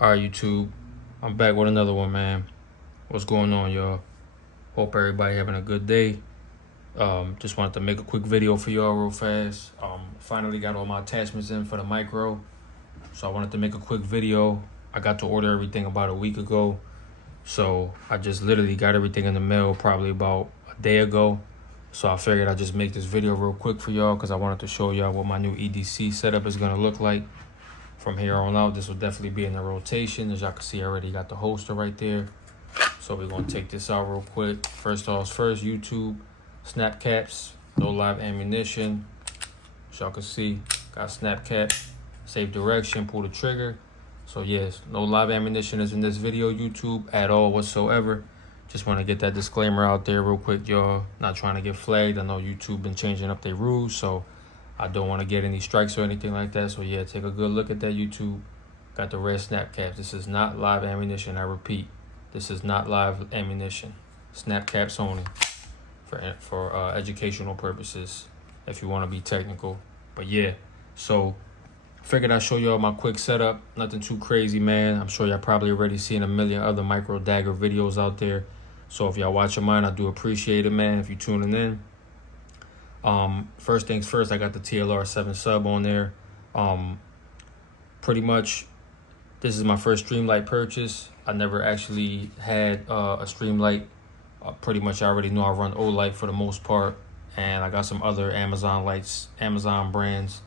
Alright, YouTube, I'm back with another one, man. What's going on, y'all? Hope everybody having a good day. Just wanted to make a quick video for y'all real fast. Finally got all my attachments in for the micro, so I wanted to make a quick video. I got to order everything about a week ago, so I just literally got everything in the mail probably about a day ago. So I figured I'd just make this video real quick for y'all because I wanted to show y'all what my new EDC setup is gonna look like. From here on out, this will definitely be in the rotation. As y'all can see, I already got the holster right there. So we're gonna take this out real quick. First off first, YouTube, snap caps, no live ammunition. As y'all can see, got snap cap, safe direction, pull the trigger. So yes, no live ammunition is in this video, YouTube, at all whatsoever. Just want to get that disclaimer out there real quick, y'all. Not trying to get flagged. I know YouTube been changing up their rules, so I don't want to get any strikes or anything like that. So yeah, take a good look at that, YouTube. Got the red snap caps. This is not live ammunition. I repeat, this is not live ammunition. Snap caps only for educational purposes, if you want to be technical. But yeah, so figured I'd show y'all my quick setup. Nothing too crazy, man. I'm sure y'all probably already seen a million other micro Dagger videos out there. So if y'all watching mine, I do appreciate it, man, if you're tuning in. First things first, I got the TLR 7 sub on there. Pretty much, this is my first Streamlight purchase. I never actually had a Streamlight. Pretty much, I already know I run Olight for the most part, and I got some other Amazon lights, Amazon brands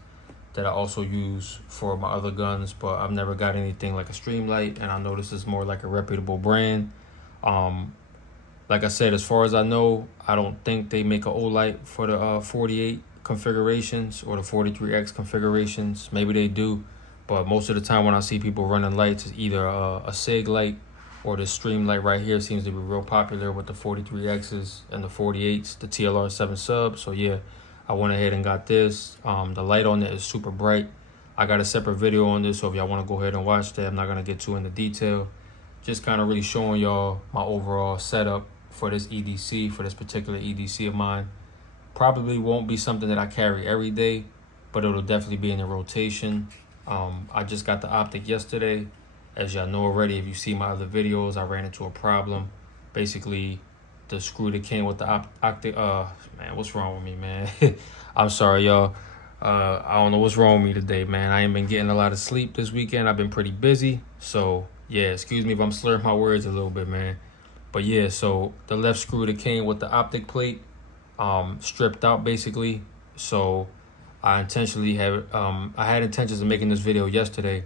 that I also use for my other guns, but I've never got anything like a Streamlight, and I know this is more like a reputable brand. Like I said, as far as I know, I don't think they make an Olight for the 48 configurations or the 43X configurations. Maybe they do, but most of the time when I see people running lights, it's either a SIG light or the Stream light right here seems to be real popular with the 43Xs and the 48s, the TLR 7 sub. So yeah, I went ahead and got this. The light on it is super bright. I got a separate video on this, so if y'all want to go ahead and watch that, I'm not going to get too into detail. Just kind of really showing y'all my overall setup for this EDC, for this particular EDC of mine. Probably won't be something that I carry every day, but it'll definitely be in the rotation. I just got the optic yesterday. As y'all know already, if you see my other videos, I ran into a problem. Basically, the screw that came with the optic, man, what's wrong with me, man? I'm sorry, y'all. I don't know what's wrong with me today, man. I ain't been getting a lot of sleep this weekend. I've been pretty busy. So, yeah, excuse me if I'm slurring my words a little bit, man. But yeah, so the left screw that came with the optic plate stripped out basically. So I intentionally I had intentions of making this video yesterday,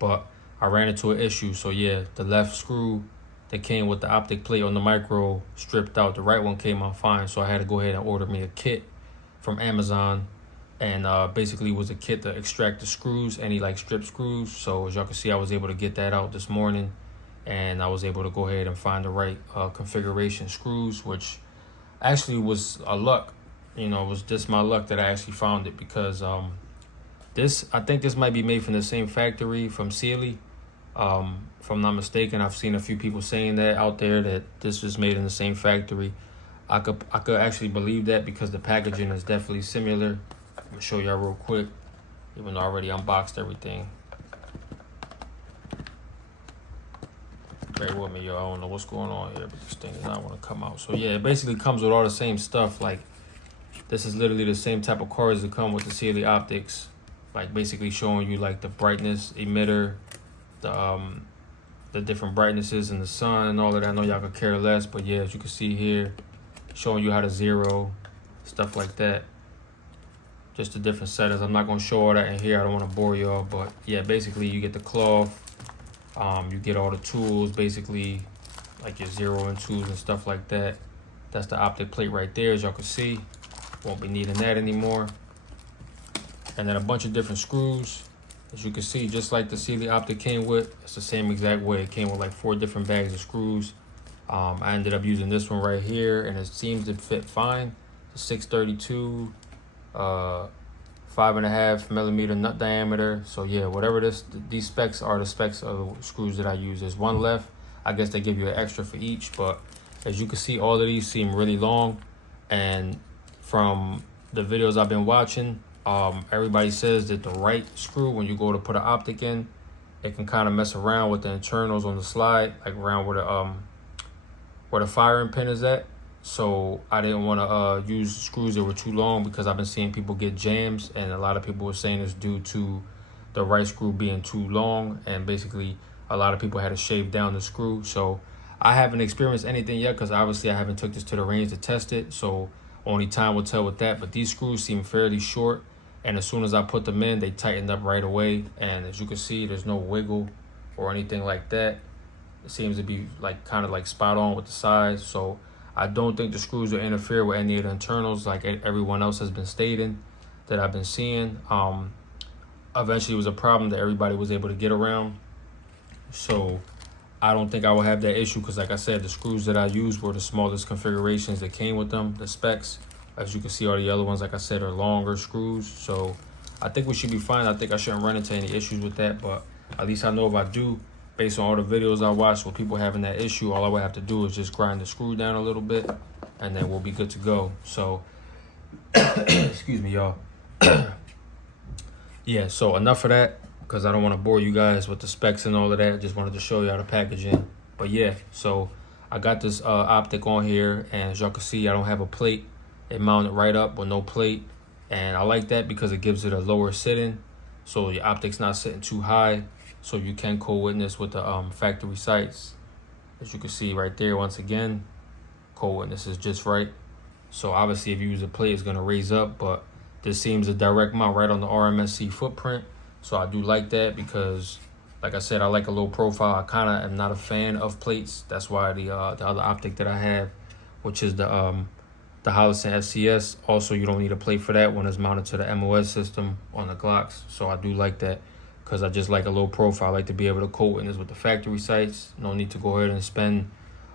but I ran into an issue. So yeah, the left screw that came with the optic plate on the micro stripped out. The right one came out fine. So I had to go ahead and order me a kit from Amazon. And basically was a kit to extract the screws, any like strip screws. So as y'all can see, I was able to get that out this morning. And I was able to go ahead and find the right configuration screws, which actually was a luck. You know, it was just my luck that I actually found it, because I think this might be made from the same factory from Sealy. If I'm not mistaken, I've seen a few people saying that out there, that this was made in the same factory. I could actually believe that because the packaging is definitely similar. I'm gonna show y'all real quick, even though I already unboxed everything. Bear with me, y'all. I don't know what's going on here, but this thing does not want to come out. So yeah, it basically comes with all the same stuff. Like, this is literally the same type of cards that come with the Sealy optics. Like, basically showing you like the brightness emitter, the different brightnesses in the sun and all of that. I know y'all could care less, but yeah, as you can see here, showing you how to zero, stuff like that. Just the different settings. I'm not gonna show all that in here. I don't want to bore y'all, but yeah, basically you get the cloth. You get all the tools, basically, like your zeroing tools and stuff like that. That's the optic plate right there, as y'all can see. Won't be needing that anymore. And then a bunch of different screws, as you can see, just like the Sealy optic came with. It's the same exact way. It came with like 4 different bags of screws. I ended up using this one right here, and it seems to fit fine. The 632, 5.5 millimeter nut diameter. So yeah, whatever these specs are, the specs of the screws that I use. There's one left. I guess they give you an extra for each, but as you can see, all of these seem really long. And from the videos I've been watching, everybody says that the right screw, when you go to put an optic in, it can kind of mess around with the internals on the slide, like around where the firing pin is at. So I didn't want to use screws that were too long, because I've been seeing people get jams, and a lot of people were saying it's due to the right screw being too long, and basically a lot of people had to shave down the screw. So I haven't experienced anything yet, because obviously I haven't took this to the range to test it, so only time will tell with that. But these screws seem fairly short, and as soon as I put them in, they tightened up right away. And as you can see, there's no wiggle or anything like that. It seems to be like kind of like spot on with the size. So I don't think the screws will interfere with any of the internals like everyone else has been stating that I've been seeing. Eventually it was a problem that everybody was able to get around. So I don't think I will have that issue, because like I said, the screws that I used were the smallest configurations that came with them, the specs. As you can see, all the other ones, like I said, are longer screws. So I think we should be fine. I think I shouldn't run into any issues with that, but at least I know if I do, based on all the videos I watched with people having that issue, all I would have to do is just grind the screw down a little bit, and then we'll be good to go. So, excuse me, y'all. Yeah, so enough of that, because I don't want to bore you guys with the specs and all of that. Just wanted to show y'all the packaging. But yeah, so I got this optic on here, and as y'all can see, I don't have a plate. It mounted right up with no plate, and I like that because it gives it a lower sitting, so your optic's not sitting too high, so you can co-witness with the factory sights. As you can see right there, once again, co-witness is just right. So obviously if you use a plate, it's going to raise up, but this seems a direct mount right on the RMSC footprint. So I do like that, because like I said, I like a low profile. I kind of am not a fan of plates. That's why the other optic that I have, which is the Holosun FCS, also you don't need a plate for that when it's mounted to the MOS system on the Glocks. So I do like that, because I just like a low profile. I like to be able to co-witness with the factory sights. No need to go ahead and spend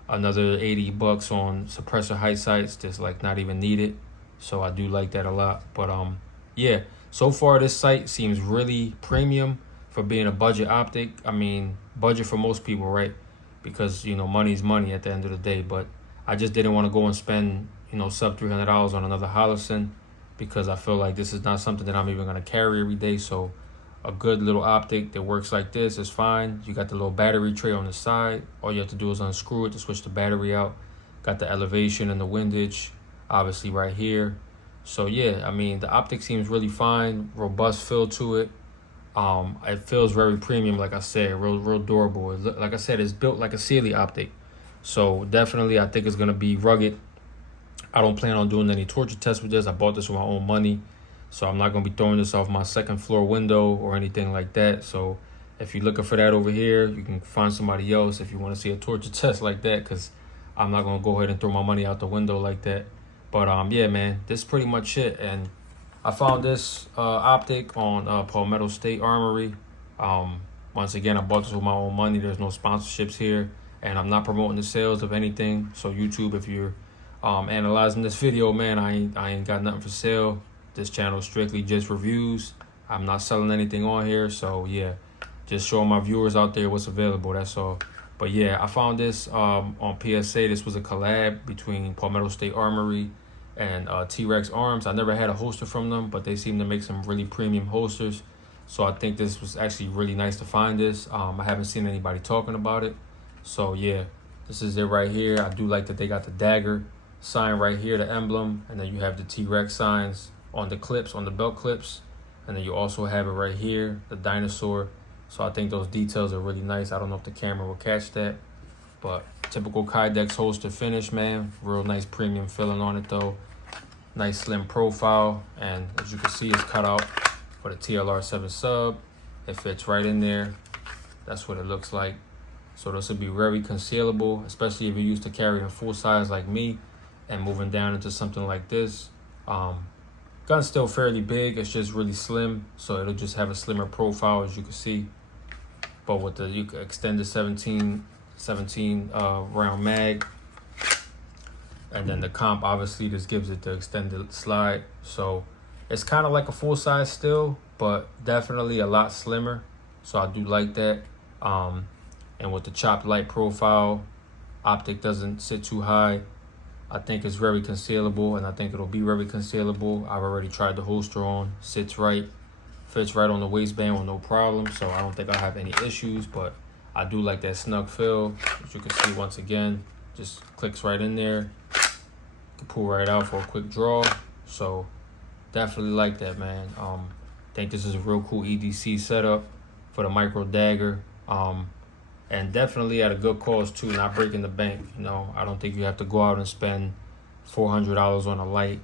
another $80 on suppressor height sights. Just like not even needed. So I do like that a lot. But yeah, so far this sight seems really premium for being a budget optic. I mean, budget for most people, right? Because, you know, money's money at the end of the day. But I just didn't want to go and spend, you know, sub $300 on another Holosun, because I feel like this is not something that I'm even going to carry every day. So a good little optic that works like this is fine. You got the little battery tray on the side. All you have to do is unscrew it to switch the battery out. Got the elevation and the windage obviously right here. So yeah, I mean, the optic seems really fine, robust feel to it. It feels very premium, like I said, real durable. Like I said, it's built like a Sealy optic. So definitely I think it's going to be rugged. I don't plan on doing any torture tests with this. I bought this with my own money, so I'm not going to be throwing this off my second floor window or anything like that. So if you're looking for that over here, you can find somebody else if you want to see a torture test like that, because I'm not going to go ahead and throw my money out the window like that. But yeah, man, this is pretty much it. And I found this optic on Palmetto State Armory. Once again, I bought this with my own money. There's no sponsorships here, and I'm not promoting the sales of anything. So YouTube, if you're analyzing this video, man, I ain't got nothing for sale. This channel is strictly just reviews. I'm not selling anything on here. So yeah, just showing my viewers out there what's available, that's all. But yeah, I found this on PSA. This was a collab between Palmetto State Armory and T-Rex Arms. I never had a holster from them, but they seem to make some really premium holsters. So I think this was actually really nice to find this. I haven't seen anybody talking about it. So yeah, this is it right here. I do like that they got the Dagger sign right here, the emblem, and then you have the T-Rex signs on the clips, on the belt clips, and then you also have it right here, the dinosaur. So I think those details are really nice. I don't know if the camera will catch that, but typical Kydex holster finish, man. Real nice premium feeling on it though. Nice slim profile, and as you can see, it's cut out for the TLR7 sub. It fits right in there. That's what it looks like. So this will be very concealable, especially if you're used to carrying full size like me and moving down into something like this. Gun's still fairly big, it's just really slim, so it'll just have a slimmer profile, as you can see. But with the, you can extend the 17 round mag, and then the comp obviously just gives it the extended slide. So it's kind of like a full size still, but definitely a lot slimmer. So I do like that. And with the chopped light profile, optic doesn't sit too high. I think it's very concealable, and I think it'll be very concealable. I've already tried the holster on, sits right, fits right on the waistband with no problem, so I don't think I'll have any issues. But I do like that snug fill, as you can see once again, just clicks right in there. You can pull right out for a quick draw. So definitely like that, man. Think this is a real cool EDC setup for the micro Dagger. And definitely at a good cost too, not breaking the bank. You know, I don't think you have to go out and spend $400 on a light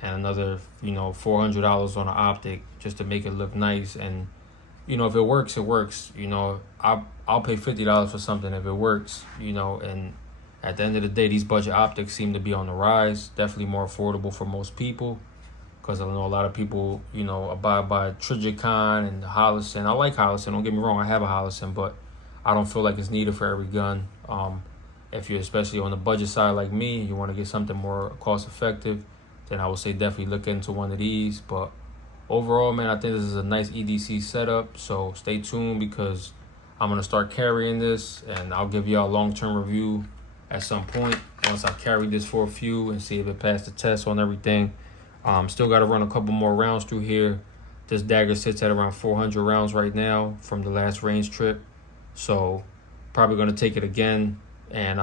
and another, you know, $400 on an optic just to make it look nice. And you know, if it works, it works. You know, I'll pay $50 for something if it works. You know, and at the end of the day, these budget optics seem to be on the rise. Definitely more affordable for most people, because I know a lot of people, you know, abide by Trigicon and Holosun. I like Holosun, don't get me wrong, I have a Holosun, but I don't feel like it's needed for every gun. If you're especially on the budget side like me, you want to get something more cost effective, then I would say definitely look into one of these. But overall, man, I think this is a nice EDC setup, so stay tuned because I'm going to start carrying this, and I'll give y'all a long-term review at some point once I carry this for a few and see if it passed the test on everything. Still got to run a couple more rounds through here. This Dagger sits at around 400 rounds right now from the last range trip. So probably going to take it again and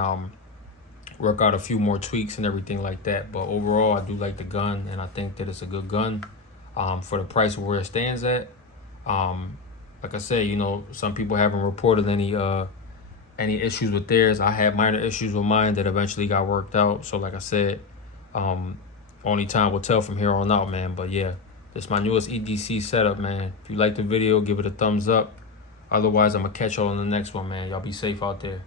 work out a few more tweaks and everything like that. But overall, I do like the gun, and I think that it's a good gun for the price of where it stands at. Like I said, you know, some people haven't reported any issues with theirs. I had minor issues with mine that eventually got worked out. So like I said, only time will tell from here on out, man. But yeah, this is my newest EDC setup, man. If you like the video, give it a thumbs up. Otherwise, I'm going to catch y'all on the next one, man. Y'all be safe out there.